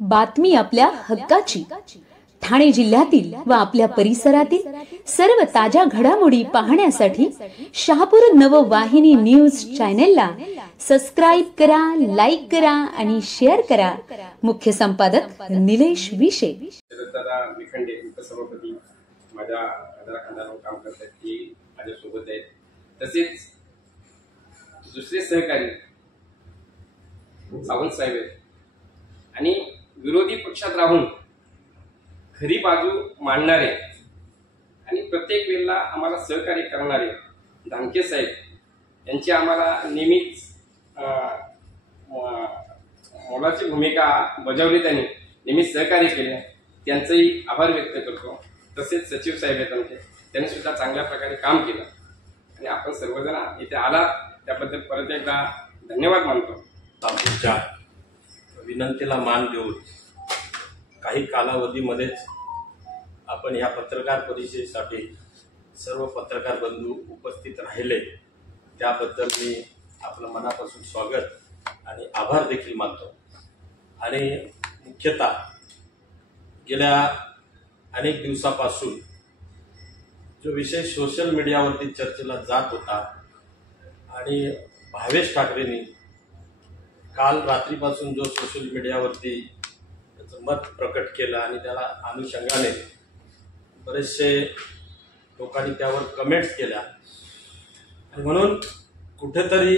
बातमी आपल्या हक्काची। ठाणे जिल्ह्यातील व आपल्या परिसरातील सर्व ताज्या घडामोडी पाहण्यासाठी शहापूर नववाहिनी न्यूज चॅनेलला सबस्क्राइब करा, लाईक करा आणि शेअर करा। मुख्य संपादक निलेश विशे। दादा विखंडे उपसभापती माझ्या खांद्यावर काम करतात की माझ्या सोबत आहेत। तसेच दुसरे सहकारी सावंत साहेब आहेत आणि विरोधी पक्षात राहून खरी बाजू मांडणारे आणि प्रत्येक वेळेला आम्हाला सहकार्य करणारे धानके साहेब यांची आम्हाला नेहमीच मोलाची भूमिका बजावली, त्यांनी नेहमीच सहकार्य केले, त्यांचेही आभार व्यक्त करतो। तसेच सचिव साहेब आहेत आमचे, त्यांनी सुद्धा चांगल्या प्रकारे काम केलं आणि आपण सर्वजण इथे आलात त्याबद्दल परत एकदा धन्यवाद मानतो। आमच्या विनंतीला मान देऊन काही कालावधीमध्येच आपण या पत्रकार परिषदेसाठी सर्व पत्रकार बंधू उपस्थित राहिले, त्याबद्दल मी आपलं मनापासून स्वागत आणि आभार देखील मानतो। आणि मुख्यतः गेल्या अनेक दिवसापासून जो विषय सोशल मीडियावरती चर्चेला जात होता आणि भावेश ठाकरेंनी काल रात्रीपासून जो सोशल मीडियावरती त्याचं मत प्रकट केलं आणि त्याला अनुषंगाने बरेचसे लोकांनी त्यावर कमेंट्स केल्या आणि म्हणून कुठेतरी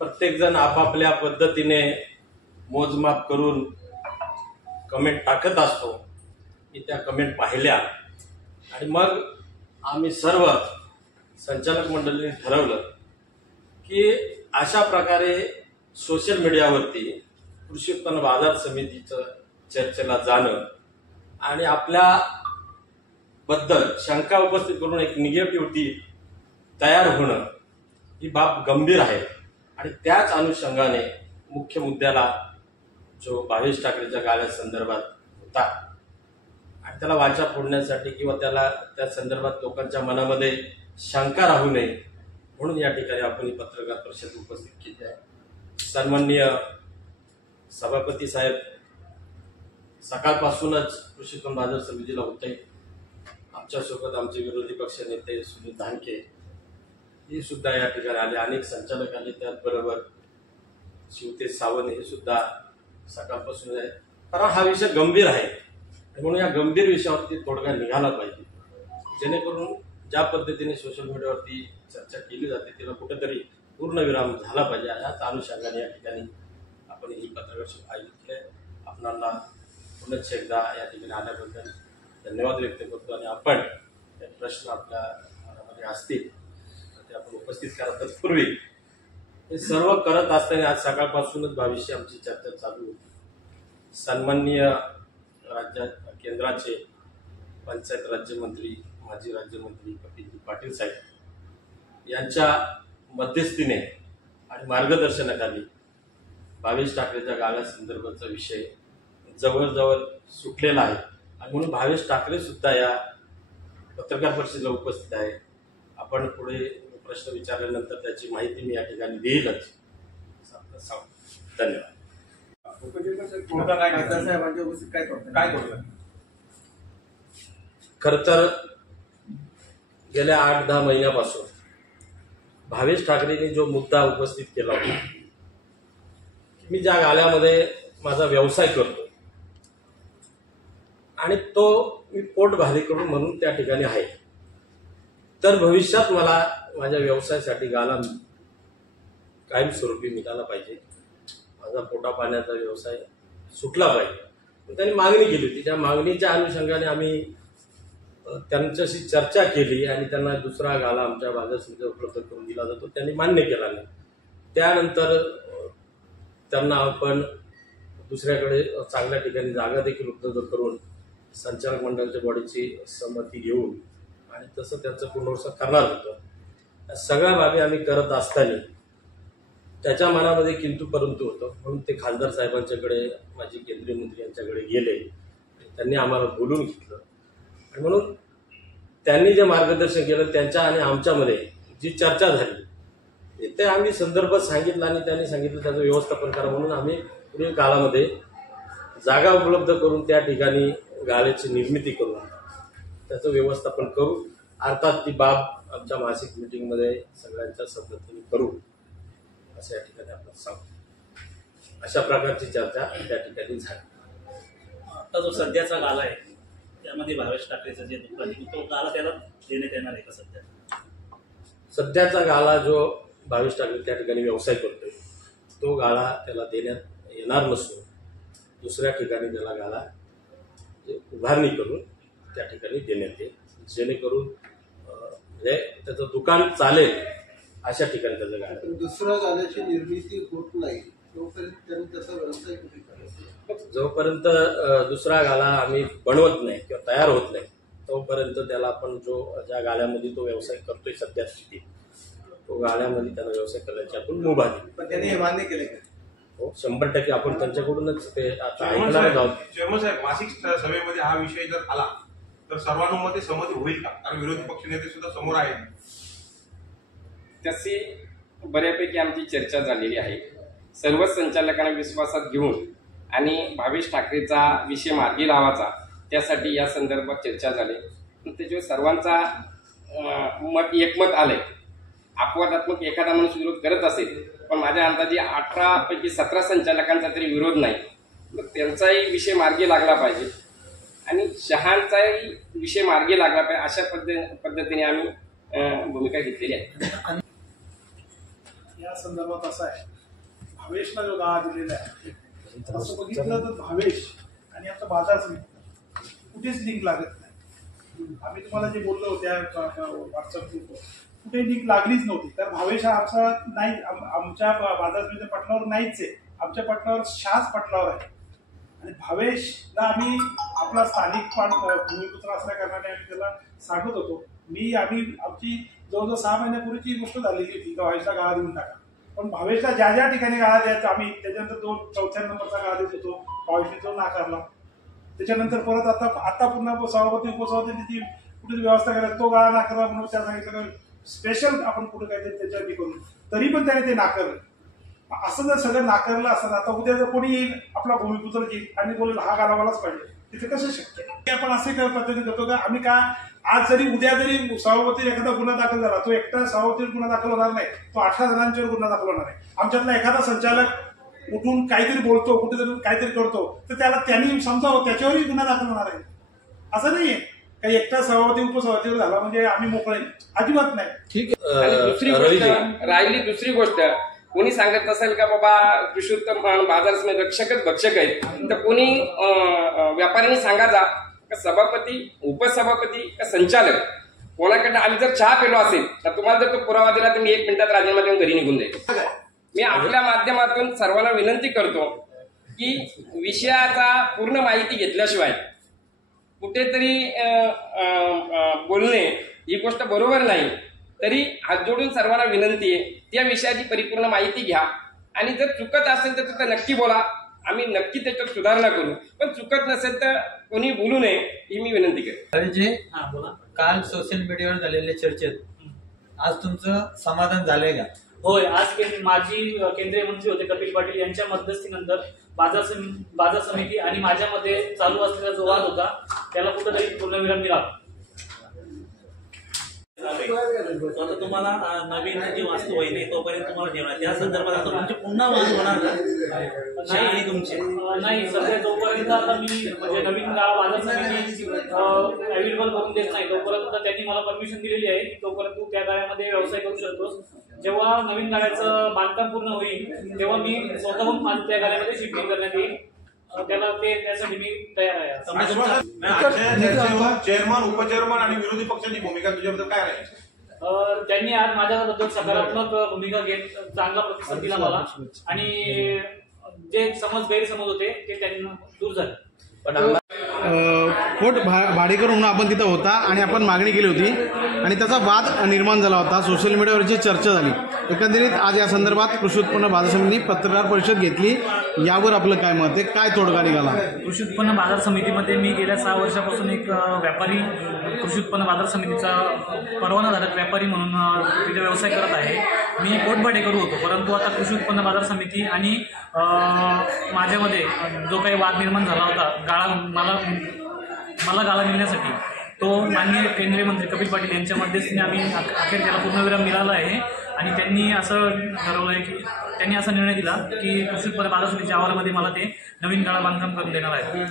प्रत्येकजण आपापल्या पद्धतीने मोजमाप करून कमेंट टाकत असतो। मी त्या कमेंट पाहिल्या आणि मग आम्ही सर्व संचालक मंडळींनी ठरवलं की अशा प्रकारे सोशल मीडियावरती कृषी उत्पन्न बाजार समितीचं चर्चेला जाणं आणि आपल्या बद्दल शंका उपस्थित करून एक निगेटिव्हिटी तयार होणं ही बाब गंभीर आहे। आणि त्याच अनुषंगाने मुख्य मुद्द्याला जो भावेश ठाकरेच्या गाळ्या संदर्भात होता आणि त्याला वाचा फोडण्यासाठी किंवा त्याला त्या संदर्भात लोकांच्या मनामध्ये शंका राहू नये म्हणून या ठिकाणी आपण ही पत्रकार परिषद उपस्थित केली आहे। सन्माननीय सभापती साहेब सकाळपासूनच कृषी उत्पन्न बाजार समितीला होते। आमच्यासोबत आमचे विरोधी पक्ष नेते सुनील धानके हे सुद्धा या ठिकाणी आले, अनेक संचालक आले, त्याचबरोबर शिवतेज सावंत हे सुद्धा सकाळपासून आहे। कारण हा विषय गंभीर आहे म्हणून या गंभीर विषयावरती तोडगा निघाला पाहिजे, जेणेकरून ज्या पद्धतीने सोशल मीडियावरती चर्चा केली जाते तिला कुठेतरी पूर्णविराम झाला पाहिजे। याच अनुषंगाने या ठिकाणी आपण ही पत्रकार परिषद आयोजित केली आहे। आपणाला पुनश्च एकदा या ठिकाणी आल्याबद्दल धन्यवाद व्यक्त करतो आणि आपण प्रश्न आपल्या मनामध्ये असतील तर ते आपण उपस्थित करा। तत्पूर्वी हे सर्व करत असताना आज सकाळपासूनच भविष्य आमची चर्चा चालू होती। सन्माननीय केंद्राचे पंचायत राज्यमंत्री माजी राज्यमंत्री कपिल पाटील साहेब यांच्या मध्यस्थीने आणि मार्गदर्शनाखाली भावेश ठाकरेच्या गाळ्या संदर्भाचा विषय जवळजवळ सुटलेला आहे आणि म्हणून भावेश ठाकरे सुद्धा या पत्रकार परिषदेला उपस्थित आहे। आपण पुढे प्रश्न विचारल्यानंतर त्याची माहिती मी या ठिकाणी देईलच। धन्यवाद। खरं तर गेल्या 8-10 महिन्यापासून भावेश ठाकरेंनी जो मुद्दा उपस्थित केला होता, मी ज्या गाळ्यामध्ये माझा व्यवसाय करतो आणि तो मी पोटभारी म्हणून त्या ठिकाणी आहे, तर भविष्यात मला माझ्या व्यवसायासाठी गाळा कायमस्वरूपी मिळाला पाहिजे, माझा पोटा पाण्याचा व्यवसाय सुटला पाहिजे। त्यांनी मागणी केली होती, त्या मागणीच्या अनुषंगाने आम्ही त्यांच्याशी चर्चा केली आणि त्यांना दुसरा गाळा आमच्या बाजार समितीत उपलब्ध करून दिला जातो, त्यांनी मान्य केला नाही। त्यानंतर त्यांना आपण दुसऱ्याकडे चांगल्या ठिकाणी जागा देखील उपलब्ध करून संचालक मंडळाच्या बॉडीची संमती घेऊन आणि तसं त्यांचं पुनर्वसन करणार होतं। सगळ्या बाबी आम्ही करत असताना त्याच्या मनामध्ये किंतु परंतु होतं, म्हणून ते खासदार साहेबांच्याकडे माजी केंद्रीय मंत्री यांच्याकडे गेले, त्यांनी आम्हाला बोलून घेतलं आणि म्हणून त्यांनी जे मार्गदर्शन केलं त्यांच्या आणि आमच्यामध्ये जी चर्चा झाली ते आम्ही संदर्भ सांगितला आणि त्यांनी सांगितलं त्याचं व्यवस्थापन करा म्हणून आम्ही पुढील काळामध्ये जागा उपलब्ध करून त्या ठिकाणी गाळ्याची निर्मिती करून त्याचं व्यवस्थापन करू. अर्थात ती बाब आमच्या मासिक मीटिंगमध्ये सगळ्यांच्या संमतीने करू असं या ठिकाणी आपण सांगू. अशा प्रकारची चर्चा त्या ठिकाणी झाली. आता जो सध्याचा गाला आहे त्यामध्ये भावेश ठाकरेचं जे दुकान आहे तो गाला त्याला देण्यात येणार आहे का? सध्याचा गाला जो भावेश ठाकरे त्या ठिकाणी व्यवसाय करतोय तो गाळा त्याला देण्यात येणार नसून दुसऱ्या ठिकाणी त्याला गाळा उभारणी करून त्या ठिकाणी देण्यात येईल, जेणेकरून म्हणजे त्याचं दुकान चालेल अशा ठिकाणी त्याचं गाळा. दुसऱ्या गाण्याची निर्मिती होत नाही तोपर्यंत त्यांनी त्याचा व्यवसाय कुठे करायचा? जोपर्यंत दुसरा गाळा आम्ही बनवत नाही किंवा तयार होत नाही तोपर्यंत त्याला आपण ज्या गाळ्यामध्ये तो व्यवसाय करतोय सध्या स्थिती तो गाळ्यामध्ये त्याला व्यवसाय करण्याची आपण मुभा दिली. पण त्यांनी हे मान्य केले का? हो, 100% आपण त्यांच्याकडूनच ते आता ऐकणार आहोत. चेअरमन साहेब, मासिक सभेमध्ये हा विषय जर आला तर सर्वानुमते सहमती होईल का? कारण विरोधी पक्ष नेते सुद्धा समोर आहेत. तशी बऱ्यापैकी आमची चर्चा झालेली आहे. सर्व संचालकांना विश्वासात घेऊन आणि भावेश ठाकरेचा विषय मार्गी लावायचा त्यासाठी या संदर्भात चर्चा झाली. त्याच्यावर सर्वांचा एकमत आलंय. अपवादात्मक एखादा माणूस विरोध करत असेल पण माझ्या अंदाजे 18 पैकी 17 संचालकांचा तरी विरोध नाही. तर त्यांचाही विषय मार्गी लागला पाहिजे आणि शहांचाही विषय मार्गी लागला पाहिजे अशा पद्धतीने आम्ही भूमिका घेतलेली आहे. या संदर्भात असं आहे, भावेशला जो गाळा दिलेला आहे असं बघितलं तर भावेश आणि आमचा बाजार समिती कुठेच लिंक लागत नाही. आम्ही तुम्हाला जे बोललो त्या व्हॉट्सअप ग्रुपवर कुठे लिंक लागलीच नव्हती. तर भावेश हा आमचा नाही, आमच्या बाजार समितीच्या पटलावर नाहीच आहे. आमच्या पटलावर शाच पटलावर आहे आणि भावेशला आम्ही आपला स्थानिक भूमिपुत्र असल्या कारणाने आम्ही त्याला सांगत होतो. आमची जवळजवळ 6 महिन्यापूर्वीची गोष्ट झालेली होती की भावेशला गाळा देऊन टाका. पण भावेशला ज्या ज्या ठिकाणी गाळा द्यायचा आम्ही त्याच्यानंतर 4थ्या नंबरचा गाळा देत होतो. भावेशने तो नाकारला. त्याच्यानंतर परत आता पुन्हा सभापती उपसभापती त्याची कुठे व्यवस्था करायला तो गाळा नाकारला म्हणून त्या सांगितलं स्पेशल आपण कुठे काहीतरी त्याच्यासाठी करू. तरी पण त्याने ते नाकारलं. असं जर सगळं नाकारलं असतं आता उद्या जर कोणी येईल आपला भूमिपुत्र येईल आणि बोलेल हा गाळा मलाच पाहिजे तिथे कसं शक्य आहे? आपण असे पद्धतीने करतो का आम्ही का आज जरी उद्या जरी सभापती एखादा गुन्हा दाखल झाला तो एकटा सभापतीवर गुन्हा दाखल होणार नाही, तो 18 जणांच्यावर गुन्हा दाखल होणार आहे. आमच्यातला एखादा संचालक उठून काहीतरी बोलतो कुठेतरी काहीतरी करतो तर त्याला त्यांनी समजावं त्याच्यावरही गुन्हा दाखल होणार आहे. असं नाहीये काही एकटा सभापती उपसभापतीवर झाला म्हणजे आम्ही मोकळे, अजिबात नाही. ठीक राहिली दुसरी गोष्ट, कोणी सांगत असेल का बाबा कृषी उत्पन्न बाजार समिती रक्षकच भक्षक आहेत तर कोणी व्यापाऱ्यांनी सांगा जा का सभापती उपसभापती का संचालक कोणाकडे आम्ही जर चहा पेलो असेल तर तुम्हाला जर तो पुरावा दिला तर मी 1 मिनिटात राजीनामा देऊन घरी निघून जाईल. मी आपल्या माध्यमातून सर्वांना विनंती करतो की विषयाचा पूर्ण माहिती घेतल्याशिवाय कुठेतरी बोलणे ही गोष्ट बरोबर नाही. तरी हात जोडून सर्वांना विनंती आहे त्या विषयाची परिपूर्ण माहिती घ्या आणि जर चुकत असेल तर तिथं नक्की बोला. आम्ही नक्की त्याच्यात सुधारणा करू पण चुकत नसेल तर कोणी बोलू नये ही मी विनंती करतो. जे काल सोशल मीडियावर झालेल्या चर्चेत आज तुमचं समाधान झालंय का? होय, आज माजी केंद्रीय मंत्री होते कपिल पाटील यांच्या मध्यस्थीनंतर बाजार समिती आणि माझ्यामध्ये चालू असलेला जो वाद होता त्याला कुठेतरी पूर्णविराम मिळाला. आता तुम्हाला नवीन जी वास्तुवाहिनी तोपर्यंत तुम्हाला ठेवणार त्या संदर्भात आता तुमचे पुन्हा वाद होणार नाही तुमचे नाही. सध्या जोपर्यंत आता मी म्हणजे नवीन बाजार समिती अवेलेबल करून देत नाही तोपर्यंत त्यांनी मला परमिशन दिलेली आहे की तोपर्यंत तू त्या गाड्यामध्ये व्यवसाय करू शकतोस. जेव्हा नवीन गाड्याचं बांधकाम पूर्ण होईल तेव्हा मी स्वतःहून माझं त्या गाड्यामध्ये शिफ्टिंग करण्यात येईल. त्यासाठी मी तयार आहे. चेअरमन उपचेअरमन आणि विरोधी पक्षाची भूमिका तुझ्याबद्दल काय आहे? त्यांनी आज माझ्याबद्दल सकारात्मक भूमिका घेत चांगला प्रतिसाद दिला मला आणि जे गैरसमज होते ते त्यांना दूर झाले. पण भाडेकर म्हणून आपण तिथं होता आणि आपण मागणी केली होती आणि त्याचा वाद निर्माण झाला होता. सोशल मीडियावरची चर्चा झाली. एकंदरीत आज या संदर्भात कृषी उत्पन्न बाजार समितीने पत्रकार परिषद घेतली. यावर आपलं काय मत आहे, काय तोडगा निघाला? कृषी उत्पन्न बाजार समितीमध्ये मी गेल्या 6 वर्षापासून एक व्यापारी, कृषी उत्पन्न बाजार समितीचा परवानाधारक व्यापारी म्हणून तिथे व्यवसाय करत आहे. मी पोटभाडेकर होतो, परंतु आता कृषी उत्पन्न बाजार समिती आणि माझ्यामध्ये जो काही वाद निर्माण झाला होता मला गाळा मिळण्यासाठी, तो माननीय केंद्रीय मंत्री कपिल पाटील यांच्या मध्यस्थीने आम्ही अखेर त्याला पूर्णविराम मिळाला आहे. आणि त्यांनी असं ठरवलं आहे की त्यांनी असा निर्णय दिला की कृषी उत्पन्न बाजार समितीच्या आवारामध्ये मला ते नवीन गाळा बांधकाम करून देणार आहे.